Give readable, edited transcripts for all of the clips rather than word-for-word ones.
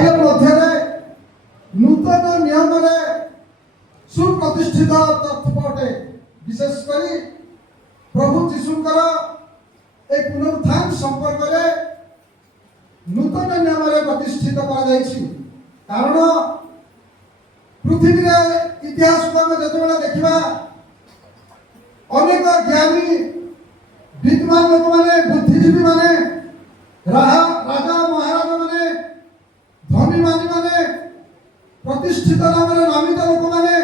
Bible मध्य नूतन नियम सुप्रतिष्ठित तत्व अटे। विशेषकर प्रभु जीशुकर एक पुनरुत्थान संपर्क नूतन नियम प्रतिष्ठित कारण पृथ्वी इतिहास को आम जो देखा अनेक ज्ञानी विद्वान लोक मैंने बुद्धिजीवी माने राजा महाराजा माने धनी मानी माने प्रतिष्ठित नाम नामित लोक मैंने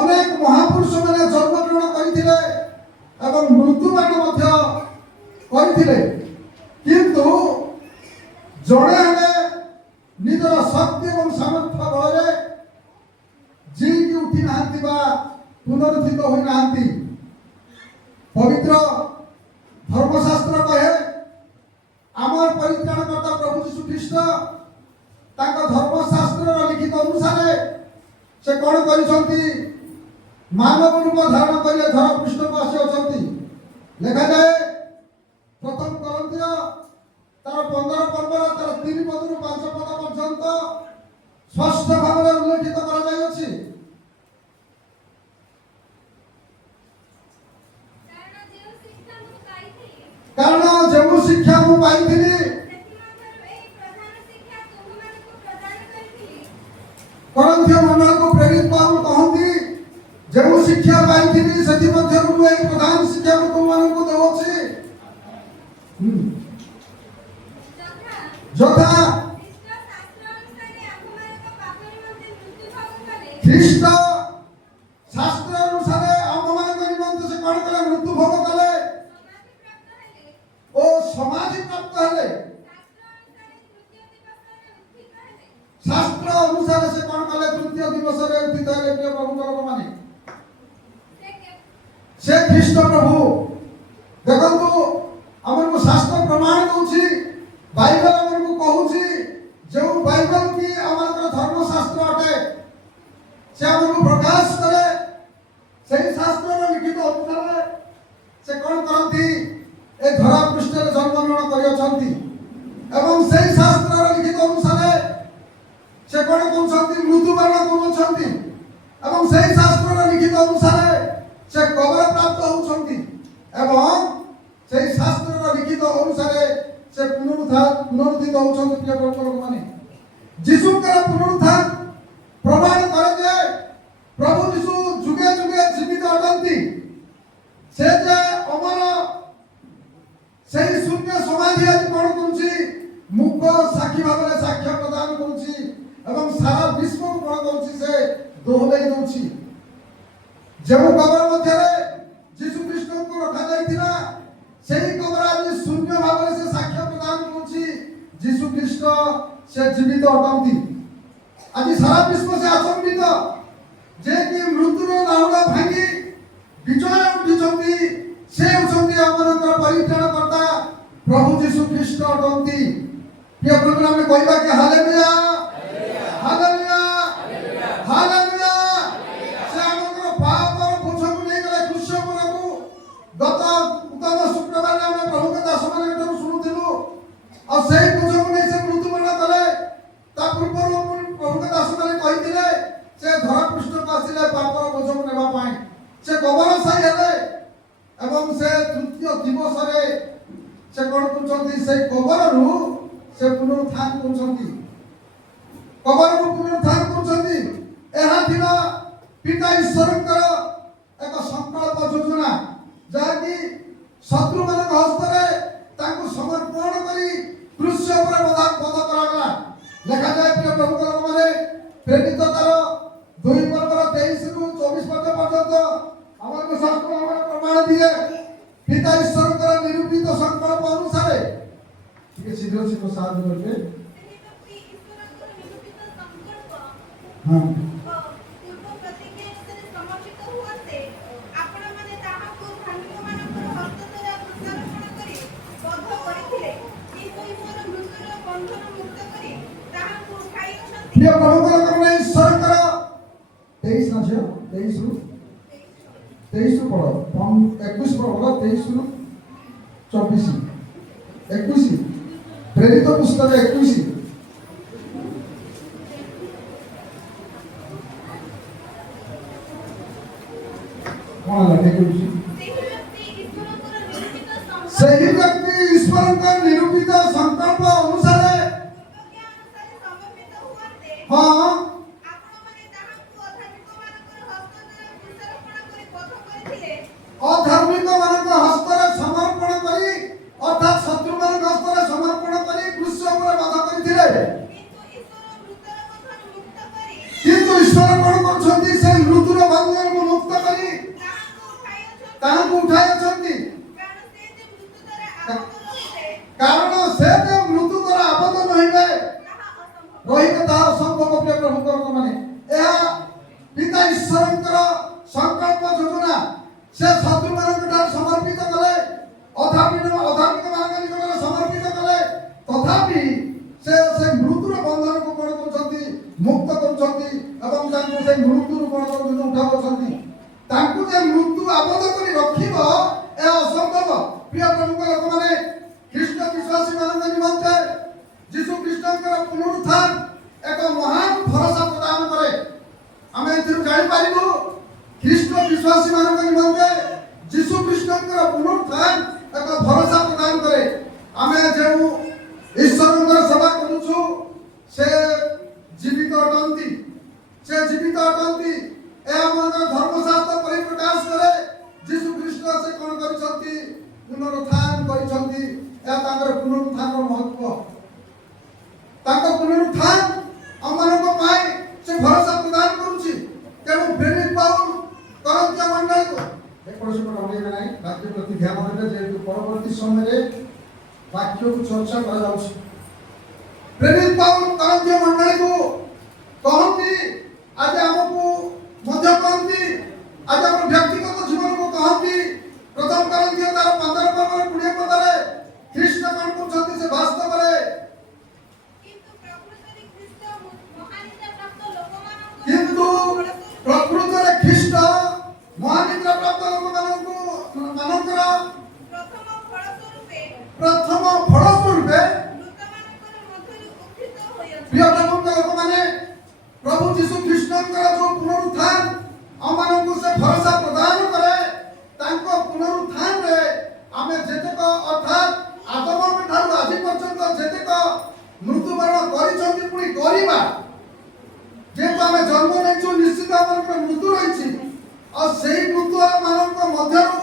अनेक महापुरुष मैंने जन्मग्रहण करते मृत्युवरण करते किंतु जड़े हेले निजर शक्ति और सामर्थ्य बल जी उठी ना पुनरुत्थित होई नांती। पवित्र धर्मशास्त्र कहे आमर परित्राणकर्ता प्रभु यीशु ख्रीष्ट तांका धर्मशास्त्र लिखित अनुसार से कौन करिसंती मानव रूप धारण करिए धरा पृष्ठ को आसी अछंती। लिखा जाए प्रथम करंथिय तार 15 पर्वर तार 3 पद रु 5 पद पर्यंत स्पष्ट भाव में उल्लेखित करा जाय अछि। कारण जो शिक्षा मु पाइथिली करंथिय मंडल को प्रेरित पाउल कहंती जो शिक्षा पाइथिली सेति मध्य रु एक प्रधान शिक्षा को तुमन को देवछि जोथा ख्रीष्ट शास्त्र अनुसार आममान निमंत से कोन कले मृत्यु भोग कले ओ समाधि प्राप्त हेले शास्त्र अनुसार से कोन कले तृतीय दिवस रे उठित हेले प्रिय प्रभु लोक माने से ख्रीष्ट प्रभु देखंतु हमर को शास्त्र प्रमाण दोछि बाइबल हमर को कहूछि जो बाइबल की हमर धर्म शास्त्र अटे से हमर को प्रकाश करे सही शास्त्र रे लिखित अनुसार से कोन करंती ए धरा पृष्ठ रे जन्मग्रहण करि अछंती एवं सही शास्त्र रे लिखित अनुसार से कोन कोनछंती मृत्युवरण कोनछंती एवं सही शास्त्र रे लिखित अनुसार से कबर प्राप्त होछंती एवं सही शास्त्र रे लिखित अनुसार से पुनरुत्थित होछंती प्रिय प्रभु माने यीशु का पुनरुत्थान प्रमाण करे जे प्रभु यीशु जुगे जुगे जीवित अटंती से जे अमर सही शून्य समाधि आज कोन करूची मुख साक्षी भाव में साक्ष्य प्रदान करूची एवं सारा विश्व को कोन करूची से दोहराई दउची जो कबर मध्य यीशु ख्रीष्ट को रखा जाइथिला सही कबर आज शून्य भाव में से साक्ष्य प्रदान करूची यीशु ख्रीष्ट से जीवित अटंती। आज सारा विश्व से आचंबित जे कि मृत्यु नाहुड़ा भांगी विजय उठिछंती से होछंती हमनकर परित्राणकर्ता प्रभु यीशु ख्रीष्ट अटंती। प्रिय प्रभु में कहबा कि हालेलुया हालेलुया हालेलुया से हमनकर पाप और बोझ को नै गले क्रूस पर को गत उत्तम शुक्रवार हम प्रभु के दास माने ठो सुनुथिलु और सही बोझ को नै से मृत्युवरण कले ता पूर्व प्रभु के दास माने कहिथिले से धरा पृष्ठ को आसिले पाप और बोझ को नेबा पाए से कबर साई हेले एवं से तृतीय दिवस रे से कोन कुचंती से कबर रु से पुनरुत्थान कुचंती कबर रु पुनरुत्थान कुचंती एहा थिला पिता ईश्वरकर एक संकल्प योजना जाकी शत्रु मन हस्त रे ताकू समर्पण करी क्रूस पर बध करागला। लिखा जाय प्रिय प्रभु को माने प्रेरित तार 2 पर्व 23 रु 24 पद पर्यंत हमर को शास्त्र हमर प्रमाण दिए पिता ईश्वर का निरूपित संकल्प अनुसार ठीक है शीघ्र से साथ करके हां पूर्व प्रतिज्ञा से समर्पित हुआते आपण माने ताहा को धार्मिक मानकर हस्त द्वारा प्रसारण करी बध करिथिले किंतु ईश्वर मृत्युर बंधन मुक्त करी ताहा को उठाई अछंती। प्रिय प्रभु का करने ईश्वर का 23 ना छे 23 रु 23 पढ़ो 21 पढ़ो 23 रु 24 21 प्रेरित पुस्तक 21 कौन लगे कुछ ସେହି ବ୍ୟକ୍ତି ଈଶ୍ୱରଙ୍କର ନିରୂପିତ ସଂକଳ୍ପ सही व्यक्ति ईश्वर का निरूपित संकल्प अनुसार ପୂର୍ବଜ୍ଞ ଅନୁସାରେ ସମର୍ପିତ ହୁଅନ୍ତେ हाँ ଆପଣମାନେ ତାହାଙ୍କୁ ଅଧାର୍ମିକମାନଙ୍କର ହସ୍ତ ଦ୍ୱାରା ଦୋଷାରୋପଣ କରି ବଧ କରିଥିଲେ अधार्मिक मान हस्तर समर्पण करी अर्थात शत्रु मान हस्तर समर्पण करी क्रूस पर वध करथिले କିନ୍ତୁ ଈଶ୍ୱର ମୃତର ବନ୍ଧନ ମୁକ୍ତ କରି किंतु ईश्वर कोन करछंती से मृत्युर बंधन को मुक्त करी ତାହାଙ୍କୁ ताहां ଉଠାଇଅଛନ୍ତି उठाई अछंती କାରଣ ସେ ଯେ ମୃତ୍ୟୁ ଦ୍ୱାରା ଆବଦ୍ଧ कारण से जे मृत्यु द्वारा आबद्ध नहिबे ତାହା ଅସମ୍ଭବ रहिबे ता असंभव प्रिय प्रभु माने एहा पिता ईश्वरଙ୍କର संकल्प योजना से शत्रु मानक समर्पित कले अधार्मिक मानक निकट समर्पित कले तथापि से मृत्युर बंधन को कोन करछंती मुक्त करछंती एवं तांको से मृत्युर कोन करछंती उठावछंती तांको जे मृत्यु आबद्ध करी रखिबो ए असंभव प्रिय प्रभु लोक माने ख्रीष्ट विश्वासी मानक निमंते यीशु ख्रीष्टଙ୍କର पुनरुत्थान एक महान भरोसा प्रदान करे आमे एथिरु जानि पारिबु ख्रीष्ट विश्वासी मानक निमंते यीशु ख्रीष्टଙ୍କର पुनरुत्थान एक भरोसा प्रदान करे आमे जेउ ईश्वरଙ୍କର सेवा करूछु से जीवित अटंती ए हमर धर्मशास्त्र परिप्रकाश करे यीशु ख्रीष्ट से कोन करिसंती पुनरुत्थान करिसंती ए तांकर पुनरुत्थान महत्व तांकर पुनरुत्थान हमनको पाए से भरोसा प्रदान करूची तेणु प्रेरित पाउल करंतिया मंडल को एक प्रश्न होने में नहीं वाक्य प्रति ध्यान देते जे परवर्ती समय रे वाक्य को चर्चा करा जाउची प्रेरित पाउल करंतिया मंडल को कहंती आज हमको मध्य कहंती आज हम व्यक्तिगत जीवन को कहंती प्रथम करंतिया तार 15 पद 20 पद रे ख्रीष्ट कोन करछंती से वास्तव रे କିନ୍ତୁ ପ୍ରକୃତରେ ଖ୍ରୀଷ୍ଟ महानिद्रा प्राप्त लोक मानकर ପ୍ରଥମ प्रथम ଫଳ ସ୍ୱରୂପେ फल स्वरूप ମୃତମାନଙ୍କର ମଧ୍ୟରୁ ଉତ୍ଥିତ ହୋଇଅଛନ୍ତି प्रिय प्रभु लोक माने प्रभु यीशु ख्रीष्टଙ୍କର जो पुनरुत्थान हमମାନଙ୍କୁ से भरोसा प्रदान करे तांको पुनरुत्थान रे आमे जेतेक अर्थात आदम ठारू आज पर्यंत जेतेक मृत्युवरण करिसंती पुनी करिबा जेतो आमे जन्म नेछु निश्चित हमर मृत्यु रहिछि और सेही मृत्यु मानक मध्यरु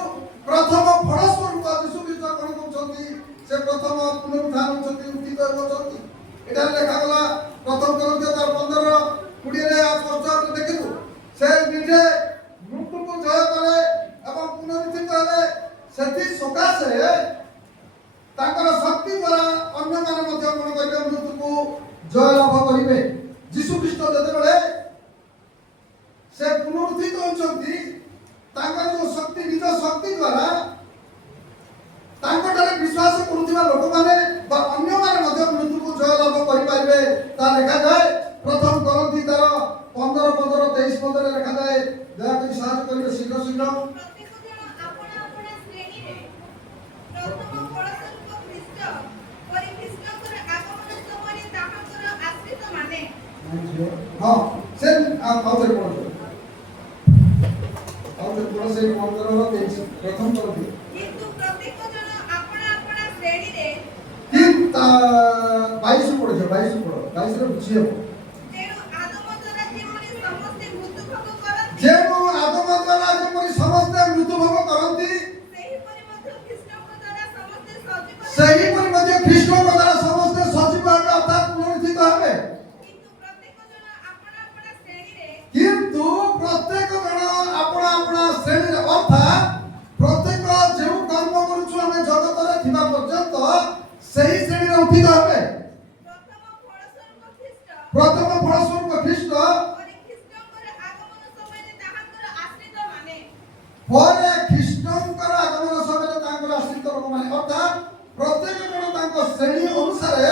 प्रथम फल स्वरूप यीशु ख्रीष्ट कोन कहउछंती से प्रथम पुनरुत्थान होछंती उठित होछंती एटा लेखा गला प्रथम करंतिया 15 20 रे स्पष्ट देखिलु से निजे मृत्यु को जय करे एवं पुनरुत्थित हेले सेति सकाशे ताकर शक्ति द्वारा अन्य माने मध्य कोन करिवे मृत्यु को जय लाभ करिवे यीशु ख्रीष्ट जेतेबेले से पुनरुत्थित होछंती ताकर जो शक्ति निज शक्ति द्वारा तांकटारे विश्वास करुथिबा लोक माने बा अन्य माने मध्य मृत्यु को जय लाभ करि पाइबे ता लिखा जाय प्रथम करंती तार 15 15 23 पद रे लिखा जाय दया करि साहाय्य करिवे शीघ्र शीघ्र ପ୍ରତ୍ୟେକ ଜଣ ଆପଣା ଆପଣା ଶ୍ରେଣୀରେ ପ୍ରଥମ ଫଳ ସ୍ୱରୂପ ଖ୍ରୀଷ୍ଟ ପରି ଖ୍ରୀଷ୍ଟଙ୍କର ଆଗମନ ସମୟରେ ତାହାଙ୍କର ଆଶ୍ରିତମାନେ हां से आउरे पढो से 15 ର 23 प्रथम करंती କିନ୍ତୁ ପ୍ରତ୍ୟେକ ଜଣ ଆପଣା ଆପଣା ଶ୍ରେଣୀରେ तीन 22 पढो 22 ରେ ବୁଝିयो ତେଣୁ ଆଦମ ଦ୍ୱାରା ଯେପରି ସମସ୍ତେ ମୃତ୍ୟୁଭୋଗ କରନ୍ତି जेनु आदम द्वारा जेपरि समस्त मृत्यु भोग करंती ସେହିପରି ମଧ୍ୟ ଖ୍ରୀଷ୍ଟଙ୍କ ଦ୍ୱାରା ସମସ୍ତେ ସଜୀବ सही पर मध्य ख्रीष्ट द्वारा समस्त सजीव अर्थात पुनरुत्थित हेबे କିନ୍ତୁ ପ୍ରତ୍ୟେକ किंतु प्रत्येक ଜଣ ଆପଣା ଆପଣା ଶ୍ରେଣୀରେ जन अपना अपना श्रेणी अर्थात प्रत्येक जो कर्म करूछु हमें जगत रे थिबा पर्यंत सही श्रेणी रे उठित हेबे ପ୍ରଥମ ଫଳ ସ୍ୱରୂପ ଖ୍ରୀଷ୍ଟ प्रथम फल स्वरूप ख्रीष्ट ପରି ଖ୍ରୀଷ୍ଟଙ୍କର ଆଗମନ ସମୟରେ ତାହାଙ୍କର ଆଶ୍ରିତ ମାନେ ପରେ ଖ୍ରୀଷ୍ଟଙ୍କର ଆଗମନ ସମୟରେ ତାଙ୍କର ଆଶ୍ରିତ ଲୋକମାନେ ଅର୍ଥାତ ପ୍ରତ୍ୟେକ ଜଣ ତାଙ୍କ ଶ୍ରେଣୀ ଅନୁସାରେ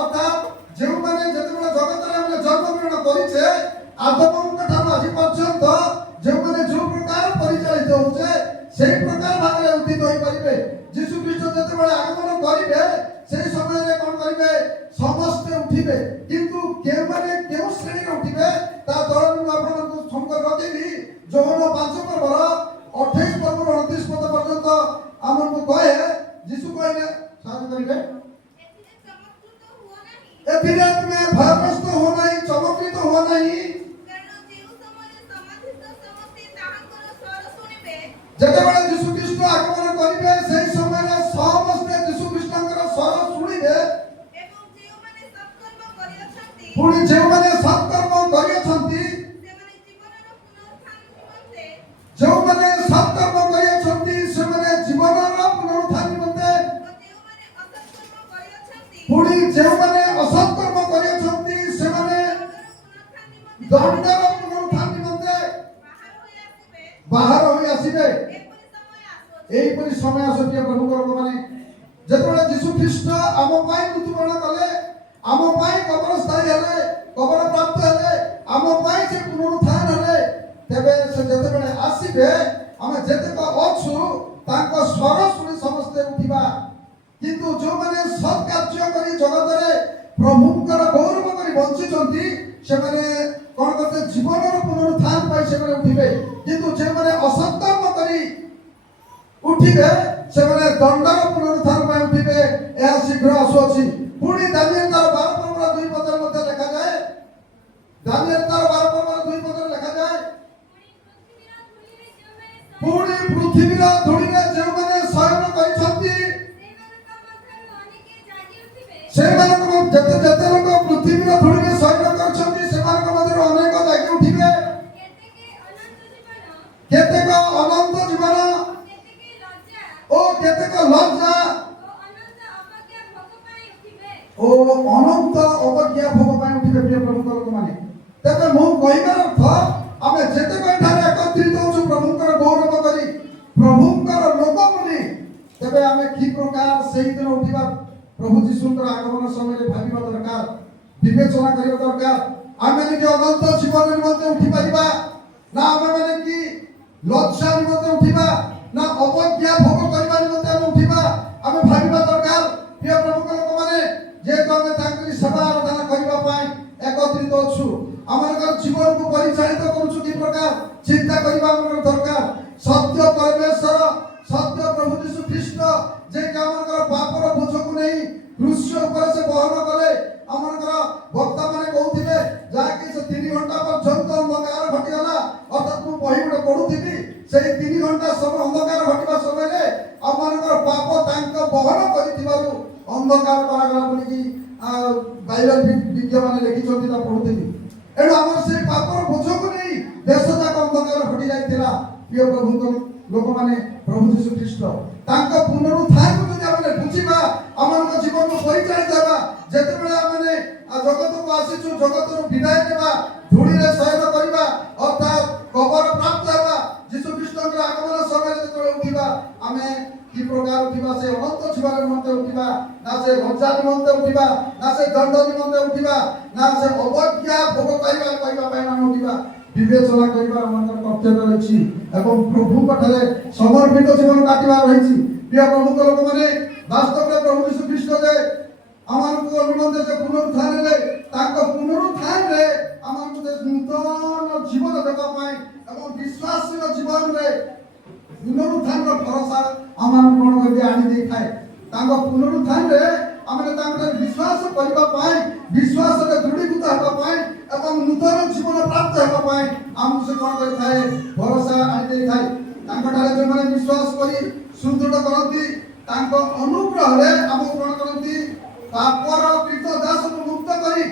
ଅର୍ଥାତ ଯେଉଁମାନେ ଯେତେବେଳେ ଜଗତରେ ଆମେ ଜନ୍ମଗ୍ରହଣ କରିଛେ ଆଦମଙ୍କ ଠାରୁ ଆଜି ପର୍ଯ୍ୟନ୍ତ ଯେଉଁମାନେ ଯେଉଁ ପ୍ରକାର ପରିଚାଳିତ ହେଉଛେ ସେହି ପ୍ରକାର ଭାବରେ ଉଦ୍ଧିତ ହୋଇପାରିବେ ଯୀଶୁ ଖ୍ରୀଷ୍ଟ ଯେତେବେଳେ ଆଗମନ କରିବେ ସେହି ସମୟରେ କ'ଣ କରିବେ ସମସ୍ତେ ଉଠିବେ କିନ୍ତୁ କେଉଁମାନେ କେଉଁ ଶ୍ରେଣୀରେ ଉଠିବେ ତା ତଳରୁ ମୁଁ ଆପଣଙ୍କୁ ସଂକଳ୍ପ ଦେବି ଯୋହନ 5 ପର୍ବର 28 ଏଥିରେ ତୁମେ ଭୟଗ୍ରସ୍ତ ହୁଅ ନାହିଁ, ଚମକିତ ହୁଅ ନାହିଁ। କାରଣ ଯେଉଁ ସମୟରେ ସମାଧିସ୍ଥ ସମସ୍ତେ ତାହାଙ୍କର ସ୍ୱର ଶୁଣିବେ ଯେତେବେଳେ ଯୀଶୁ ଖ୍ରୀଷ୍ଟ ଆଗମନ କରିବେ ସେହି ସମୟରେ ସମସ୍ତେ ଯୀଶୁ ଖ୍ରୀଷ୍ଟଙ୍କର ସ୍ୱର ଶୁଣିବେ। ଏବଂ ଯେଉଁମାନେ ସତ୍କର୍ମ କରିଅଛନ୍ତି ପୁଣି ଯେଉଁମାନେ ସତ୍କର୍ମ କରିଅଛନ୍ତି, ସେମାନେ ଜୀବନର ପୁନରୁତ୍ଥାନ ନିମନ୍ତେ ଯେଉଁମାନେ ସତ୍କର୍ମ କରିଅଛନ୍ତି ସେମାନେ ଜୀବନର ପୁନରୁତ୍ଥାନ ନିମନ୍ତେ, ଓ ଯେଉଁମାନେ ଅସତ୍କର୍ମ ପୁଣି ଯେଉଁମାନେ ଅସତ୍କର୍ମ କରିଅଛନ୍ତି କରିଅଛନ୍ତି ସେମାନେ ଜୀବନର ଦଣ୍ଡର ପୁନରୁତ୍ଥାନ ପୁନରୁତ୍ଥାନ ନିମନ୍ତେ ନିମନ୍ତେ ବାହାର ହୋଇ ବାହାର ହୋଇ ଆସିବେ। ଆସିବେ। ଏପରି ସମୟ ଏହିପରି ସମୟ ଆସୁଅଛି ଆସୁଛି ପ୍ରଭୁଙ୍କ ଲୋକମାନେ, ଯେତେବେଳେ ଯୀଶୁ ଖ୍ରୀଷ୍ଟ ଆମ ପାଇଁ ମୃତ୍ୟୁବରଣ କଲେ, ଆମ ପାଇଁ କବର ସ୍ଥାୟୀ ହେଲେ, କବର ପ୍ରାପ୍ତ ହେଲେ, ଆମ ପାଇଁ ସେ ପୁନରୁତ୍ଥାନ ହେଲେ, ତେବେ ସେ ଯେତେବେଳେ ଆସିବେ ଆମେ ଯେତେକ ଅଛୁ ତାଙ୍କ ସ୍ୱର ଶୁଣି ସମସ୍ତେ ଉଠିବା। କିନ୍ତୁ ଯେଉଁମାନେ ସତ୍ କାର୍ଯ୍ୟ କରି ଜଗତରେ ପ୍ରଭୁଙ୍କର ଗୌରବ କରି ବଞ୍ଚିଛନ୍ତି ସେମାନେ କଣ କରିବେ? ଜୀବନର ପୁନରୁତ୍ଥାନ ପାଇଁ ସେମାନେ ଉଠିବେ। କିନ୍ତୁ ଯେଉଁମାନେ ଅସତ୍କର୍ମ କରି ଉଠିବେ ସେମାନେ ଦଣ୍ଡର ପୁନରୁତ୍ଥାନ ପାଇଁ ଉଠିବେ। ଏହା ଶୀଘ୍ର ଆସୁଅଛି। ପୁଣି ଦାନିଏଲ ତାର 12 ପର୍ବର 2 ପଦରେ ମଧ୍ୟ ଲେଖାଯାଏ, ଦାନିଏଲ ତାର 12 ପର୍ବର 2 ପଦରେ ଲେଖାଯାଏ, ପୁଣି ପୃଥିବୀର ଧୂଳିରେ ଯେଉଁମାନେ ଶୟନ କରିଛନ୍ତି ସେମାନଙ୍କ ଯେତେ ଲୋକ ପୃଥିବୀର ଧୂଳିରେ ଶୟନ କରିଛନ୍ତି ସେମାନଙ୍କ ମଧ୍ୟରୁ ଅନେକ ଜାଗି ଉଠିବେ। କେତେକ ଅନନ୍ତ ଜୀବନ ଓ କେତେକ ଲଜ୍ଜା ଓ ଅନନ୍ତ ଅବଜ୍ଞା ଭୋଗ ପାଇଁ ଉଠିବେ। ପ୍ରିୟ ପ୍ରଭୁଙ୍କ ଲୋକମାନେ, ତେବେ ମୁଁ କହିବାର ଅର୍ଥ ଆମେ ଯେତେକ ଏଠାରେ ଏକତ୍ରିତ ହେଉଛୁ ପ୍ରଭୁଙ୍କର ଗୌରବ କରି, ପ୍ରଭୁଙ୍କର ଲୋକ ବୋଲି, ତେବେ ଆମେ କି ପ୍ରକାର ସେହିଦିନ ଉଠିବା ପ୍ରଭୁ ଯୀଶୁଙ୍କର ଆଗମନ ସମୟରେ ଭାବିବା ଦରକାର, ବିବେଚନା କରିବା ଦରକାର। ଆମେ କି ଅନନ୍ତ ଜୀବନ ନିମନ୍ତେ ଉଠିପାରିବା ନା ଆମେମାନେ କି ଲଜ୍ଜା ନିମନ୍ତେ ଉଠିବା ନା ଅବଜ୍ଞା ଭୋଗ କରିବା ନିମନ୍ତେ ଆମେ ଉଠିବା, ଆମେ ଭାବିବା ଦରକାର। ପ୍ରିୟ ପ୍ରଭୁଙ୍କ ଲୋକମାନେ, ଯେହେତୁ ଆମେ ତାଙ୍କରି ସେବା ଆରାଧନା କରିବା ପାଇଁ ଏକତ୍ରିତ ଅଛୁ, ଆମମାନଙ୍କର ଜୀବନକୁ ପରିଚାଳିତ କରୁଛୁ କି ପ୍ରକାର ଚିନ୍ତା କରିବା ଆମର ଦରକାର। ସତ୍ୟ ପରମେଶ୍ୱର, ସତ୍ୟ ପ୍ରଭୁ ଯୀଶୁ ଖ୍ରୀଷ୍ଟ ଯେ ଆମମାନଙ୍କର ପାପର ବୋଝକୁ ନେଇ କ୍ରୁଶ ଉପରେ ସେ ବହନ କଲେ। ଆମମାନଙ୍କର ଭକ୍ତମାନେ କହୁଥିଲେ ଯାହାକି ସେ 3 ଘଣ୍ଟା ପର୍ଯ୍ୟନ୍ତ ଅନ୍ଧକାର ଘଟିଗଲା, ଅର୍ଥାତ୍ ମୁଁ ବହି ଗୋଟେ ପଢୁଥିଲି, ସେଇ 3 ଘଣ୍ଟା ସମୟ ଅନ୍ଧକାର ଘଟିବା ସମୟରେ ଆମମାନଙ୍କର ପାପ ତାଙ୍କ ବହନ କରିଥିବାରୁ ଅନ୍ଧକାର କରାଗଲା ବୋଲିକି ବାଇବେଲ ବିଜ୍ଞମାନେ ଲେଖିଛନ୍ତି, ତା ପଢୁଥିଲି। ଏଣୁ ଆମର ସେଇ ପାପର ବୋଝକୁ ନେଇ ଦେଶ ଯାକ ଅନ୍ଧକାର ଘଟି ଯାଇଥିଲା। ପ୍ରିୟ ପ୍ରଭୁଙ୍କ ଲୋକମାନେ, ପ୍ରଭୁ ଯୀଶୁ ଖ୍ରୀଷ୍ଟ ତାଙ୍କ ପୁନରୁତ୍ଥାନକୁ ଯଦି ଆମେ ବୁଝିବା, ଆମମାନଙ୍କ ଜୀବନକୁ ପରିଚାଳିତ ହେବା, ଯେତେବେଳେ ଆମେ ଜଗତକୁ ଆସିଛୁ ଜଗତରୁ ବିଦାୟ ନେବା, ଧୂଳିରେ ଶୟନ କରିବା, ଅର୍ଥାତ୍ କବର ପ୍ରାପ୍ତ ହେବା, ଯୀଶୁ ଖ୍ରୀଷ୍ଟଙ୍କର ଆଗମନ ସମୟରେ ଯେତେବେଳେ ଉଠିବା, ଆମେ କି ପ୍ରକାର ଉଠିବା? ସେ ଅନନ୍ତ ଜୀବନ ନିମନ୍ତେ ଉଠିବା, ନା ସେ ଲଜ୍ଜା ନିମନ୍ତେ ଉଠିବା, ନା ସେ ଦଣ୍ଡ ନିମନ୍ତେ ଉଠିବା, ନା ସେ ଅବଜ୍ଞା ଭୋଗ କରିବା ପାଇଁ ଆମେ ଉଠିବା? ବିବେଚନା କରିବା ଆମର କର୍ତ୍ତବ୍ୟ ରହିଛି ଏବଂ ପ୍ରଭୁଙ୍କ ଠାରେ ସମର୍ପିତ ଜୀବନ କାଟିବାର ରହିଛି। ପ୍ରିୟ ପ୍ରଭୁଙ୍କ ଲୋକମାନେ, ବାସ୍ତବରେ ପ୍ରଭୁ ଯୀଶୁ ଖ୍ରୀଷ୍ଟ ଯେ ଆମମାନଙ୍କ ନିମନ୍ତେ ଯେ ପୁନରୁତ୍ଥାନ ହେଲେ, ତାଙ୍କ ପୁନରୁତ୍ଥାନରେ ଆମମାନଙ୍କୁ ନୂତନ ଜୀବନ ଦେବା ପାଇଁ ଏବଂ ବିଶ୍ୱାସୀର ଜୀବନରେ ପୁନରୁତ୍ଥାନର ଭରସା ଆମମାନଙ୍କୁ କଣ କରି ଆଣି ଦେଇଥାଏ। ତାଙ୍କ ପୁନରୁତ୍ଥାନରେ ଆମେ ତାଙ୍କର ବିଶ୍ୱାସ କରିବା ପାଇଁ, ବିଶ୍ୱାସରେ ଦୃଢ଼ୀଭୂତ ହେବା ପାଇଁ ଏବଂ ନୂତନ ଜୀବନ ପ୍ରାପ୍ତ ହେବା ପାଇଁ ଆମକୁ ସେ କଣ କରିଥାଏ? ଭରସା ଆଣି ଦେଇଥାଏ। ତାଙ୍କଠାରେ ଯେଉଁମାନେ ବିଶ୍ୱାସ କରି ସୁଦୃଢ଼ କରନ୍ତି, ତାଙ୍କ ଅନୁଗ୍ରହରେ ଆମକୁ କଣ କରନ୍ତି? ପାପର ପୀଠ ଦାସକୁ ମୁକ୍ତ କରି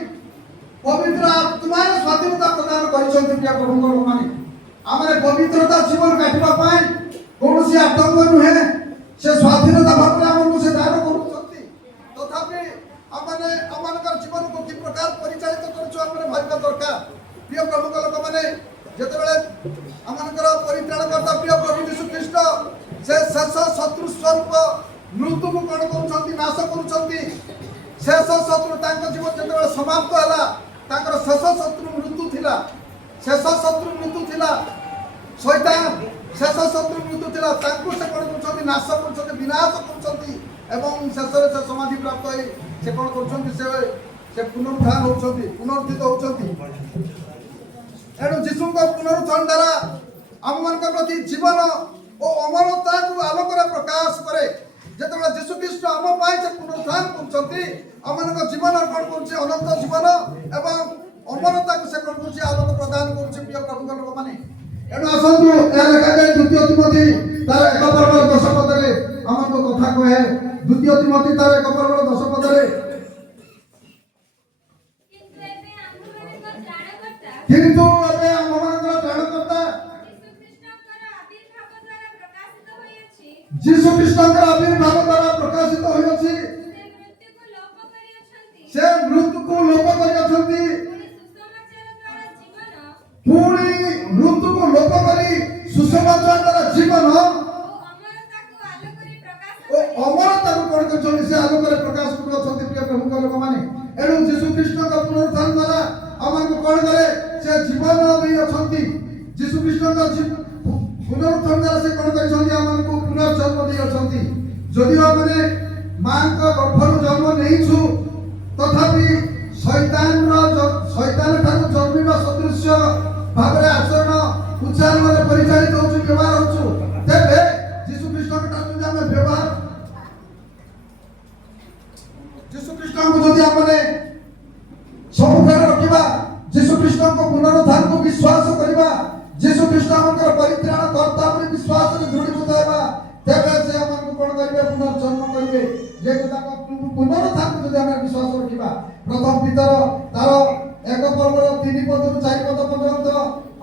ପବିତ୍ର ଆତ୍ମାର ସ୍ୱାଧୀନତା ପ୍ରଦାନ କରିଛନ୍ତି। ପ୍ରିୟ ପ୍ରଭୁଙ୍କ ଲୋକମାନେ, ଆମେ ପବିତ୍ରତା ଜୀବନ କାଟିବା ପାଇଁ କୌଣସି ଆତଙ୍କ ନୁହେଁ, ସେ ସ୍ୱାଧୀନତା ଭାବରେ ଆମକୁ ସେ ଦାନ କରୁଛନ୍ତି। ତଥାପି ଆମେ ଆମମାନଙ୍କର ଜୀବନକୁ କି ପ୍ରକାର ପରିଚାଳିତ କରୁଛୁ ଆମେ ଭାବିବା ଦରକାର। ପ୍ରିୟ ପ୍ରଭୁଙ୍କ ଲୋକମାନେ, ଯେତେବେଳେ ଆମମାନଙ୍କର ପରିତ୍ରାଣକର୍ତ୍ତା ପ୍ରିୟ ପ୍ରଭୁ ଯୀଶୁ ଖ୍ରୀଷ୍ଟ ସେ ଶେଷ ଶତ୍ରୁ ସ୍ୱରୂପ ମୃତ୍ୟୁକୁ କଣ କରୁଛନ୍ତି? ନାଶ କରୁଛନ୍ତି। ଶେଷ ଶତ୍ରୁ ତାଙ୍କ ଜୀବନ ଯେତେବେଳେ ସମାପ୍ତ ହେଲା, ତାଙ୍କର ଶେଷ ଶତ୍ରୁ ମୃତ୍ୟୁ ଥିଲା। ଶେଷ ଶତ୍ରୁ ମୃତ୍ୟୁ ଥିଲା, ଶୈତାନ ଶେଷ ଶତ୍ରୁ ମୃତ୍ୟୁ ଥିଲା। ତାଙ୍କୁ ସେ କଣ କରୁଛନ୍ତି? ନାଶ କରୁଛନ୍ତି, ବିନାଶ କରୁଛନ୍ତି ଏବଂ ଶେଷରେ ସେ ସମାଧି ପ୍ରାପ୍ତ ହୋଇ ସେ କଣ କରୁଛନ୍ତି? ସେ ପୁନରୁତ୍ଥାନ ହେଉଛନ୍ତି, ପୁନରୁଦ୍ଧିତ ହେଉଛନ୍ତି। ଏଣୁ ଯୀଶୁଙ୍କ ପୁନରୁତ୍ଥାନ ଦ୍ୱାରା ଆମମାନଙ୍କ ପ୍ରତି ଜୀବନ ଓ ଅମରତାକୁ ଆଲୋକରେ ପ୍ରକାଶ କରେ। ଯେତେବେଳେ ଯୀଶୁ ଖ୍ରୀଷ୍ଟ ଆମ ପାଇଁ ସେ ପୁନରୁତ୍ଥାନ କରୁଛନ୍ତି ଆମମାନଙ୍କ ଜୀବନ ଅର୍ପଣ କରୁଛି ଅନନ୍ତ ଜୀବନ ଏବଂ ଅମରତାକୁ ସେ କଣ କରୁଛି ଆଲୋକ ପ୍ରଦାନ କରୁଛି ପ୍ରିୟ ପ୍ରଭୁଙ୍କ ଲୋକମାନେ। ଏଣୁ ଆସନ୍ତୁ ଏହା ଲେଖାଯାଏ ଦ୍ୱିତୀୟ ତିମୋଥୀ ତାର 1 ପର୍ବର 10 ପଦରେ ଆମକୁ କଥା କହେ। ଦ୍ୱିତୀୟ ତିମୋଥୀ ତାର 1 ପର୍ବର 10 ପଦରେ କିନ୍ତୁ ଏବେ ଆମମାନଙ୍କର ତ୍ରାଣକର୍ତ୍ତା ଯୀଶୁ ଖ୍ରୀଷ୍ଟଙ୍କର ଆବିର୍ଭାବ ଦ୍ୱାରା ପ୍ରକାଶିତ ହୋଇଅଛି। ସେ ମୃତ୍ୟୁକୁ ଲୋପ କରିଅଛନ୍ତି ପୁଣି ମୃତ୍ୟୁକୁ ଲୋପ କରି ସୁସମାଚାର ଦ୍ୱାରା ଜୀବନ ଓ ଅମରତାକୁ କଣ କରିଛନ୍ତି ସେ ଆଲୋକରେ ପ୍ରକାଶ କରୁଅଛନ୍ତି ପ୍ରିୟ ପ୍ରଭୁଙ୍କ ଲୋକମାନେ। ଏଣୁ ଯୀଶୁ ଖ୍ରୀଷ୍ଟଙ୍କ ପୁନରୁତ୍ଥାନ ଦ୍ୱାରା ଆମକୁ କଣ କଲେ ସେ ଜୀବନ ଦେଇଅଛନ୍ତି। ଯୀଶୁ ଖ୍ରୀଷ୍ଟଙ୍କ ପୁନରୁତ୍ଥାନ ଦ୍ୱାରା ସେ କଣ କରିଛନ୍ତି ଆମକୁ ପୁନର୍ଜନ୍ମ ଦେଇଅଛନ୍ତି। ଯଦିଓ ଆମେ ମାଙ୍କ ଗର୍ଭରୁ ଜନ୍ମ ନେଇଛୁ ତଥାପି ଶୈତାନ ଠାରୁ ଜନ୍ମିବା ସଦୃଶ୍ୟ ଭାବରେ ଆଚରଣ ଉଚ୍ଚାରଣରେ ପରିଚାଳିତ ହଉଛୁ ବ୍ୟବହାର ହଉଛୁ। ତେବେ ଯୀଶୁ ଖ୍ରୀଷ୍ଟଙ୍କ ଠାରୁ ଯଦି ଆମେ ବ୍ୟବହାର ଯୀଶୁ ଖ୍ରୀଷ୍ଟଙ୍କୁ ଯଦି ଆମେ ସବୁବେଳେ ରଖିବା ଯୀଶୁ ଖ୍ରୀଷ୍ଟଙ୍କ ପୁନରୁତ୍ଥାନକୁ ବିଶ୍ୱାସ କରିବା ଯୀଶୁ ଖ୍ରୀଷ୍ଟ ଆମଙ୍କର ପରିତ୍ରାଣ କର୍ତ୍ତା ବୋଲି ବିଶ୍ୱାସରେ ଦୃଢ଼ୀଭୂତ ହେବା ତେବେ ସେ ଆମକୁ କଣ କରିବେ ପୁନର୍ଜନ୍ମ କରିବେ। ଯେହେତୁ ତାଙ୍କ ପୁନରୁତ୍ଥାନକୁ ଯଦି ଆମେ ବିଶ୍ୱାସ ରଖିବା ପ୍ରଥମ ପିତର ତାର 1 ପର୍ବର 3 ପଦରୁ 4 ପଦ ପର୍ଯ୍ୟନ୍ତ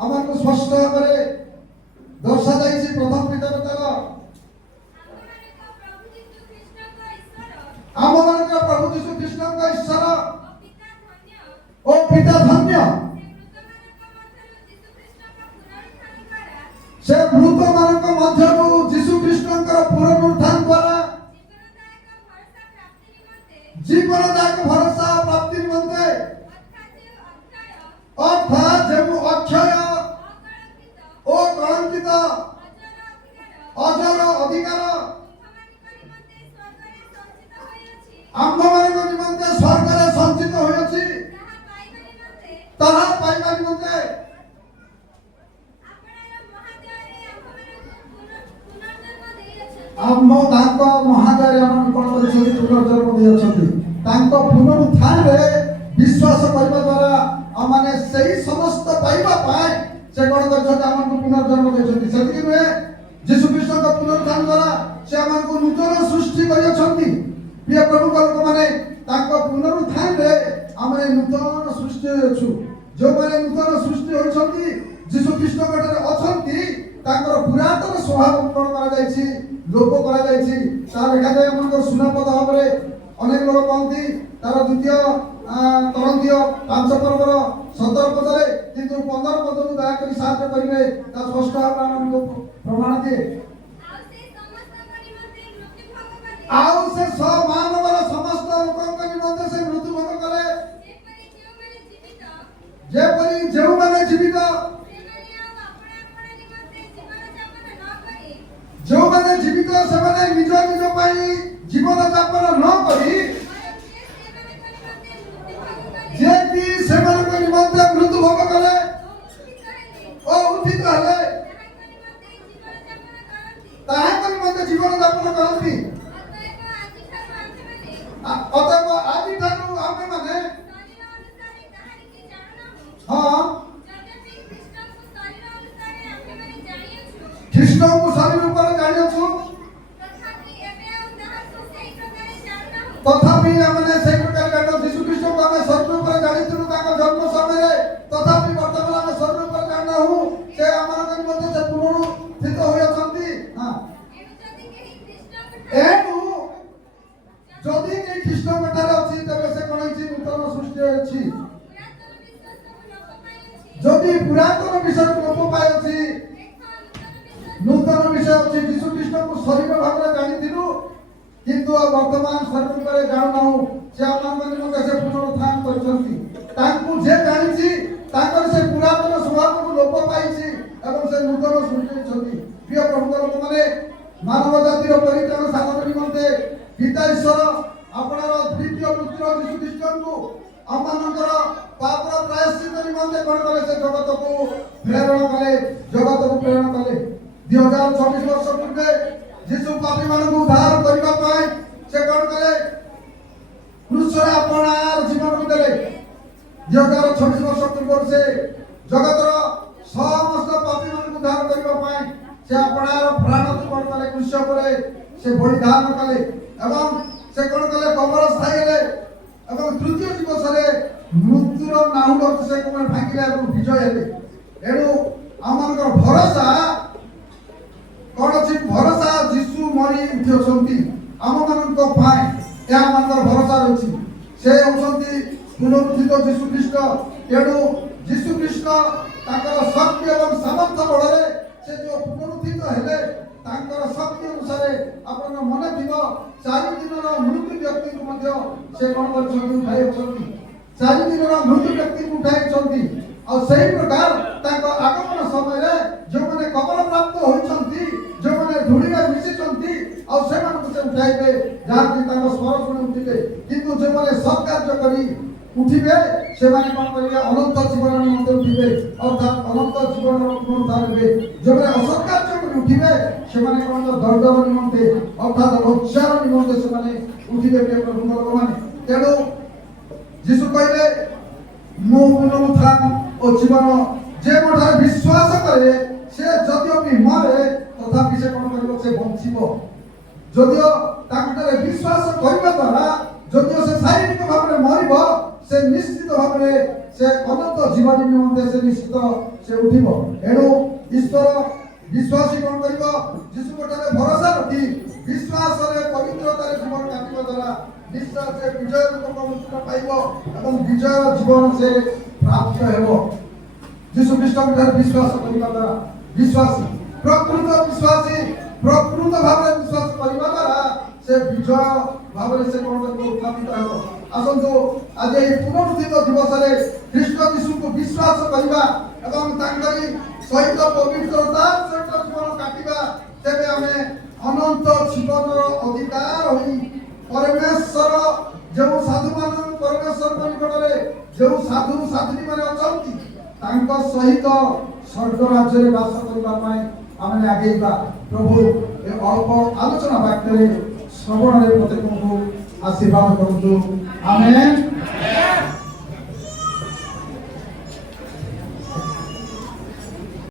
ଆମକୁ ସ୍ପଷ୍ଟ ଭାବରେ ଦର୍ଶାଯାଇଛି। ପ୍ରଥମ ପିତର ତାର ଆମମାନଙ୍କ ପ୍ରଭୁ ଯୀଶୁ ଖ୍ରୀଷ୍ଟଙ୍କ ଈଶ୍ୱର ଓ ପିତା ଧନ୍ୟ ସେ ମୃତମାନଙ୍କ ମଧ୍ୟରୁ ଯୀଶୁ ଖ୍ରୀଷ୍ଟଙ୍କର ପୁନରୁତ୍ଥାନ ଦ୍ୱାରା ଜୀବନଦାୟକ ଭରସା ପ୍ରାପ୍ତି ନିମନ୍ତେ ଅର୍ଥାତ୍ ଯେଉଁ ଅକ୍ଷୟ ଓ କଳଙ୍କିତ ଅଜର ଅଧିକାର ଆମ୍ଭମାନଙ୍କ ନିମନ୍ତେ ସ୍ୱର୍ଗରେ ସଞ୍ଚିତ ହୋଇଅଛି ତାହା ପାଇବା ନିମନ୍ତେ ଆମ ତାଙ୍କ ମହାଦୟରେ ଆମକୁ କଣ କରିଛନ୍ତି ପୁନର୍ଜନ୍ମ ଦେଇଅଛନ୍ତି। ତାଙ୍କ ପୁନରୁତ୍ଥାନରେ ବିଶ୍ୱାସ କରିବା ଦ୍ୱାରା ଆମମାନେ ସେହି ସମସ୍ତ ପାଇବା ପାଇଁ ସେ କଣ କରିଛନ୍ତି ଆମକୁ ପୁନର୍ଜନ୍ମ ଦେଇଛନ୍ତି। ସେତିକି ନୁହେଁ ଯୀଶୁ ଖ୍ରୀଷ୍ଟଙ୍କ ପୁନରୁତ୍ଥାନ ଦ୍ୱାରା ସେ ଆମକୁ ନୂତନ ସୃଷ୍ଟି କରିଅଛନ୍ତି। ପ୍ରିୟ ପ୍ରଭୁଙ୍କ ଲୋକମାନେ ତାଙ୍କ ପୁନରୁତ୍ଥାନରେ ଆମେ ନୂତନ ସୃଷ୍ଟି ଅଛୁ। ଯେଉଁମାନେ ନୂତନ ସୃଷ୍ଟି ହୋଇଛନ୍ତି ଯୀଶୁ ଖ୍ରୀଷ୍ଟଙ୍କ ଠାରେ ଅଛନ୍ତି ତାଙ୍କର ପୁରାତନ ସ୍ୱଭାବ କଣ କରାଯାଇଛି ଲୋପ କରାଯାଇଛି। ତାର ଲେଖାଯାଏ ଆମଙ୍କର ସୁନାପଦ ଭାବରେ ଅନେକ ଲୋକ କହନ୍ତି ତାର 2 କରନ୍ଥୀୟ 5 ପର୍ବର 17 ପଦରେ କିନ୍ତୁ 15 ପଦରୁ ଦୟାକରି ସାହାଯ୍ୟ କରିବେ ତା ସ୍ପଷ୍ଟ ଭାବରେ ଆମକୁ ପ୍ରମାଣ ଦିଏ। ଆଉ ସେ ମାନବର ସମସ୍ତ ଲୋକଙ୍କ ନିମନ୍ତେ ସେ ମୃତ୍ୟୁ ଭୋଗ କଲେ ଯେପରି ଯେଉଁମାନେ ଜୀବିତ ସେମାନେ ନିଜ ନିଜ ପାଇଁ ଜୀବନ ଯାପନ ନ କରି ଯେକି ସେମାନଙ୍କ ନିମନ୍ତେ ମୃତ୍ୟୁ ଭୋଗ କଲେ ଓ ଉତ୍ଥିତ ହେଲେ ତାହାଙ୍କ ନିମନ୍ତେ ଜୀବନ ଯାପନ କରନ୍ତି। ଅତଏବ ଆଜିଠାରୁ ଆମେମାନେ ଖ୍ରୀଷ୍ଟଙ୍କୁ ଶରୀର ଉପରେ ଜାଣିଅଛୁ ତଥାପି ଆମେ ସେଇ ପ୍ରକାର ଜାଣିଛୁ ଯୀଶୁ ଖ୍ରୀଷ୍ଟଙ୍କୁ ଆମେ ଶରୀର ଉପରେ ଜାଣିଥିଲୁ ତାଙ୍କ ଜନ୍ମ ସମୟରେ ତଥାପି ବର୍ତ୍ତମାନ ଆମେ ଶରୀର ଉପରେ ଜାଣିନାହୁଁ ସେ ଆମମାନଙ୍କ ନିମନ୍ତେ ସେ ପୁନରୁତ୍ଥିତ ହୋଇଅଛନ୍ତି। ଏଣୁ ଯଦି କେହି ଖ୍ରୀଷ୍ଟଙ୍କ ଠାରେ ଅଛି ତେବେ ସେ କଣ ହେଇଛି ନୂତନ ସୃଷ୍ଟି ଅଛି। ଯଦି ପୁରାତନ ବିଷୟ ଲୋପ ପାଇଅଛି ନୂତନ ବିଷୟ ଅଛି। ଯୀଶୁ ଖ୍ରୀଷ୍ଟଙ୍କୁ ଶରୀର ଭାବରେ ଜାଣିଥିଲୁ କିନ୍ତୁ ବର୍ତ୍ତମାନ ଶରୀର ଉପରେ ଜାଣୁନାହୁଁ ସେ ଆମମାନଙ୍କ ନିମନ୍ତେ ସେ ପୁନରୁତ୍ଥାନ କରିଛନ୍ତି। ତାଙ୍କୁ ଯେ ଜାଣିଛି ତାଙ୍କର ସେ ପୁରାତନ ସ୍ୱଭାବକୁ ଲୋପ ପାଇଛି ଏବଂ ସେ ନୂତନ ସୃଷ୍ଟି ହୋଇଛନ୍ତି। ପ୍ରିୟ ପ୍ରଭୁଙ୍କ ଲୋକମାନେ ମାନବ ଜାତିର ପରିତ୍ରାଣ ସାଧନ ନିମନ୍ତେ ପିତା ଈଶ୍ୱର ଆପଣର ଦ୍ୱିତୀୟ ପୁତ୍ର ଯୀଶୁ ଖ୍ରୀଷ୍ଟଙ୍କୁ ଆମମାନଙ୍କର ପାପର ପ୍ରାୟଶ୍ଚିତ ନିମନ୍ତେ କଣ କଲେ ସେ ଜଗତକୁ ପ୍ରେରଣ କଲେ। 2024 ବର୍ଷ ପୂର୍ବେ जीशु पापी मानक उद्धार करबा पाई से कोन करे क्रूसरे अपनार जीवन को देले जगतर 26 वर्ष पूर्व से जगतर समस्त पापी मानक उद्धार करबा पाई से अपनार प्राण अर्पण कले क्रूस परे से बलिदान कले एवं से कोन कले कबर स्थायी हेले एवं तृतीय दिवस रे मृत्युर नाहुल से कोन भांगिले एवं विजय हेले एनु आमनकर भरोसा कोन अछि भरोसा जीशु मरी उठियोछंती आम मानक पाए या मानकर भरोसा अछि से होछंती पुनरुत्थित जीशु ख्रीष्ट एनु जीशु ख्रीष्ट ताकर शक्ति एवं सामर्थ्य बଳରେ से जो पुनरुत्थित हेले ताकर शक्ति अनुसार आपन मन थिबो 4 दिनर मृत्यु व्यक्ति को मध्य से कोन करछंती उठाई होछंती 4 दिनर मृत्यु व्यक्ति को उठाई छंती और सही प्रकार ताको आगमन समय रे जो माने कबर प्राप्त होइछंती जो माने धूली में मिसिछंती और से मान से उठाइबे जार कि ताको स्वर सुने उठिबे किंतु जो माने सब कार्य करी उठिबे से माने कोन करिवे अनंत जीवन निमंते उठिबे अर्थात अनंत जीवन पुनरुद्धार हेबे जो माने असत कार्य करी उठिबे से माने कोन दर्दन निमंते अर्थात लज्जार निमंते से माने उठिबे प्रभु भगवान तेणु जीशु कहले मो पुनरुत्थान और जीवन जे मोठार विश्वास करे से जदियो भी मरे तथापि से कोन करिवो से बंचिबो जदियो ताकरे विश्वास करबा द्वारा जदियो से शारीरिक भाबरे मरिबो से निश्चित भाबरे से अनंत जीवन निमंते से निश्चित से उठिबो एनु ईश्वर विश्वासी कोन करिवो जीशु मोठारे भरोसा रखी विश्वास रे पवित्रता रे जीवन काटिबो द्वारा निश्चय से विजय रूप मुक्त पाइबो एवं विजय जीवन से प्राप्त हेबो जीशु ख्रीष्ट पर विश्वास करिबा द्वारा विश्वासी प्रकृत विश्वासी प्रकृत भाବରେ विश्वास करिबा द्वारा से विजय भाବରେ से कोन उत्थापित हेबो आसंतो आज ए पुनरुत्थित दिवस रे ख्रीष्ट यीशु को विश्वास करिबा एवं तांकरी सहित पवित्रता सहित जीवन काटिबा तेबे हमें अनंत जीवन अधिकार होई परमेश्वर जो साधु मान परमेश्वर निकट रे जो साधु साधुनी माने अछंती तांको सहित स्वर्ग राज्य रे वास करबा पाए आमे आगेबा प्रभु ए अल्प आलोचना वाक्य रे श्रवण रे प्रत्येक को आशीर्वाद करतु आमेन।